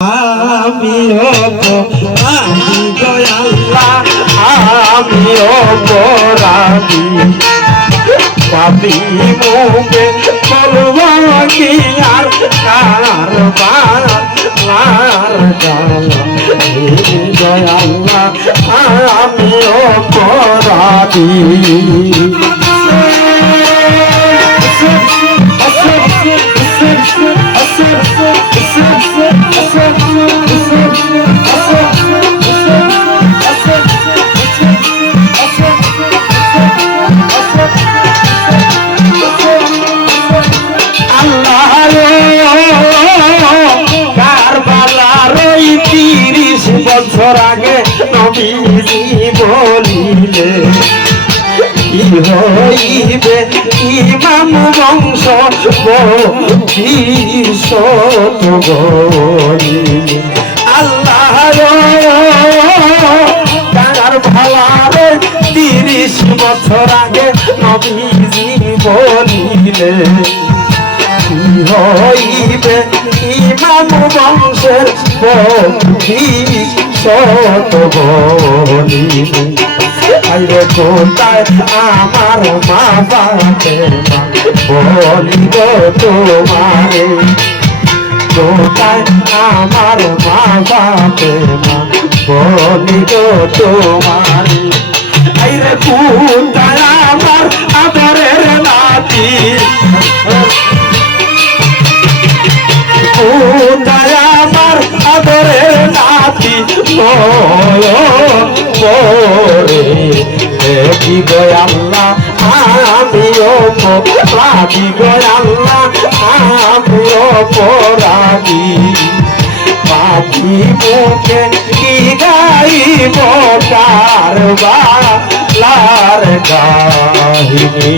আমিও আমি দয়াল্লাহ আমিও পরাধী পাপি মুখে বলব কি আর কারবার দয়াল্লাহ আমিও পরাধী বছর আগে নবীজি বলিলে কি হইবে ইমাম বংশ আল্লাহ তার ভালারে 30 বছর আগে নবীজি বলিলে কি হইবে ইমাম বংশের শত বলিবে আরে কোথায় আমার মা বাপে বলিব তোমারে কোথায় আমার মা বাপে বলিব তোমারে আরে কোথায় আমার আদরের নাতি কোথায় আমার আদরের নাতি কি গয়াল্লাহ আমিও পরাধী গয়াল্লাহ আমিও পরাধী পাপি মুখে কি গাইব কারবার কাহিনী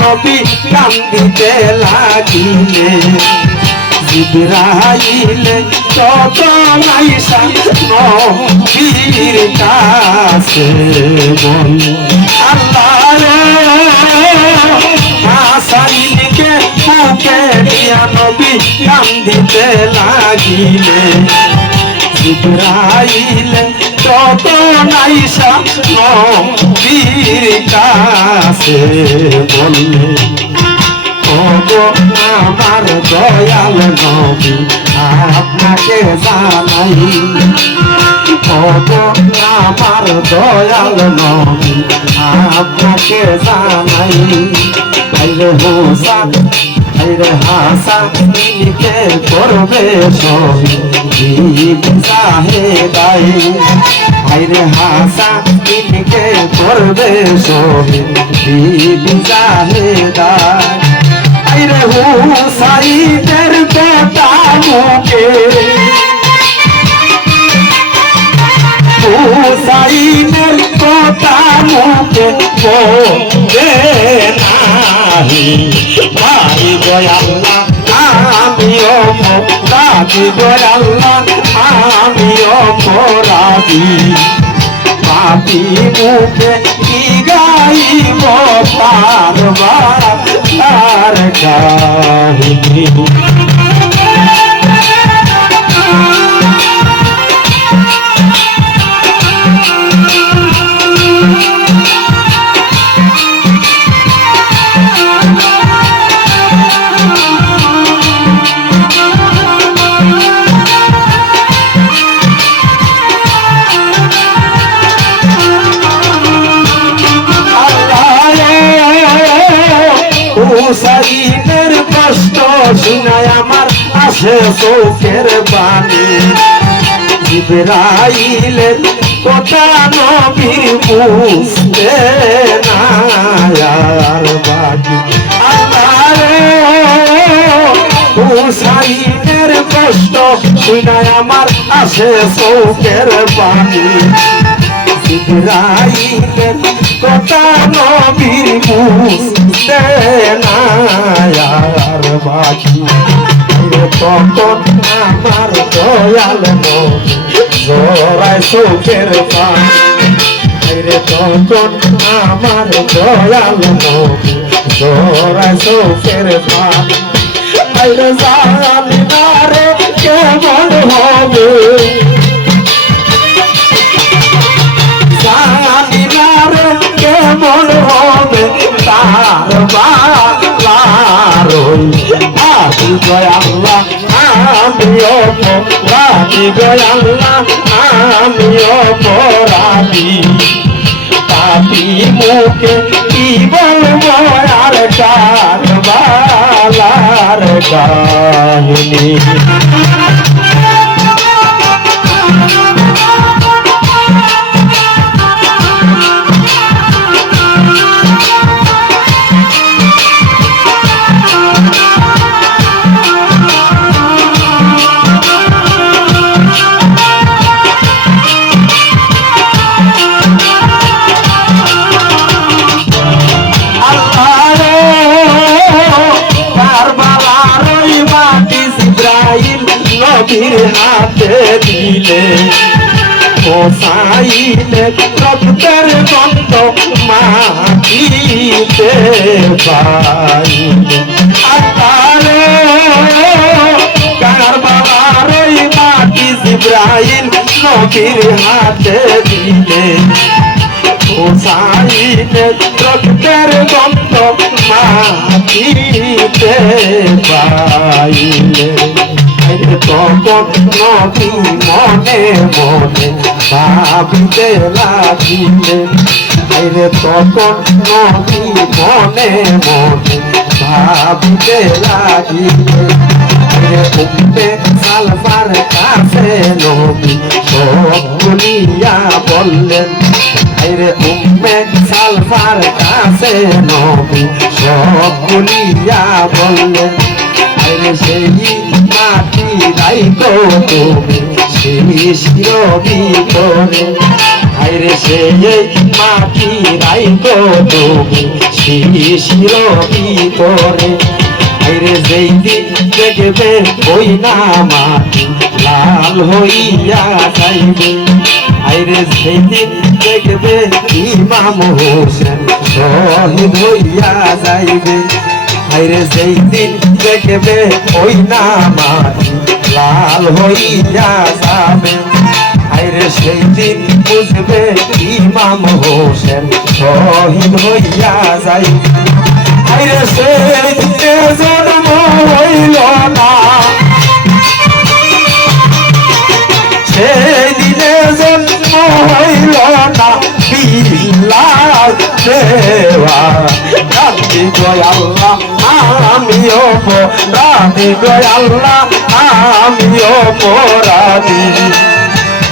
নবী কান্দিতে লাগিলে জিবরাইলে তত নাইসা নবীর কাছে বল আল্লাহ আসাইনকে বুকে নিয়া নবী কান্দিতে লাগিলে জিবরাইলে তত নাইসা নবীর কাছে বললে ওগো আমার দয়াল নবী আপনাকে জানাই ওগো আমার দয়াল নবী আপনাকে জানাই আইরে হোসা আইরে হাসা কে করবে শহীদ সাহেদাই আইরে হাসা কে করবে শহীদ সাহেদাই আইরে হুসাইনের কথা মুখে হুসাইনের কথা মুখে বলে নাহি ভাই গয়াল্লাহ আমিও পরাধী গয়াল্লাহ আমিও পরাধী পাপি মুখে কি গাইব কারবার কাহিনী হুসাইনের কষ্ট শুনায় আমার আসে চোখের বাণী জিবরাইলের কথা নবী বুঝতে না আর বাকি আল্লাহ হুসাইনের কষ্ট শুনাই আমার আসে চোখের পানি জিবরাইলের কথা নবীর বুঝতে না আর বাকি তখন আমার দয়াল নবী জোড়ায় চোখের পানি রে তখন আমার দয়াল নবী জোড়ায় চোখের পানি রে জানি না রে কেমন হবে জানি না রে কেমন হবে তার বালারই আদি গয়াল্লাহ আমিও রাধি গয়াল্লাহ আমিও পরাধি পাপি মুখে কি বলবো আর কারবালার কাহিনী নবীর হাতে দিলে পোষাইলে রক্তের গন্ধ মাটিতে পাইলে আকারে কারবালার ওই মাটি জিবরাইল নবীর হাতে দিলে পোষাইলে রক্তের গন্ধ মাটিতে পাইলে তখন নবী মনে মনে ভাবিতে লাগিলে রে তখন নবী মনে মনে ভাবিতে লাগিলে রে উম্মে সালমার কাছে নবী সব খুলিয়া বললেন রে উম্মে সালমার কাছে নবী সব খুলিয়া বললেন সেই মাটি রাইতো তুমি সেই শিরবি করে আইরে সেই মাটি রাইতো তুমি সেই শিরবি করে আইরে যেই দিন দেখবে ওই না মাটি লাল হইয়া যাইবে আইরে যেই দিন দেখবে ইমাম হোসেন শহীদ হইয়া যাইবে আইরে যেই দিন দেখবে ওই না মাটি লাল হইয়া যাবে আইরে সেই দিন বুঝবে ইমাম হোসেন শহীদ হইয়া যাইবে আইরে সেই দিনে জন্ম হইল না সেই দিনে জন্ম হইল না বিল্লাল দেওয়া রাধি গয়াল্লাহ আমিও রাধি গয়াল্লাহ আমিও পরাধি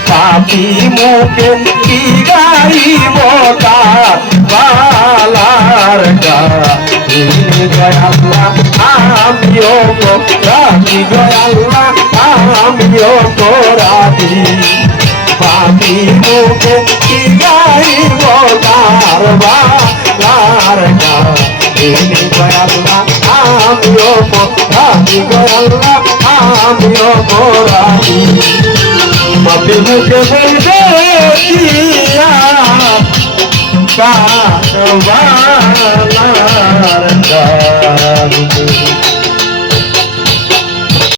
পাপি মুখে কি গাইব তার বালার গাহি গয়াল্লাহ আমিও রাধি গয়াল্লাহ আমিও পরাধি পাপি মুখে কি গাইব তার বালার গাহি গয়াল্লাহ আমিও রাধি গয়াল্লাহ আমিও পরাধি পাপি মুখে বলবে দিয়া কারবালার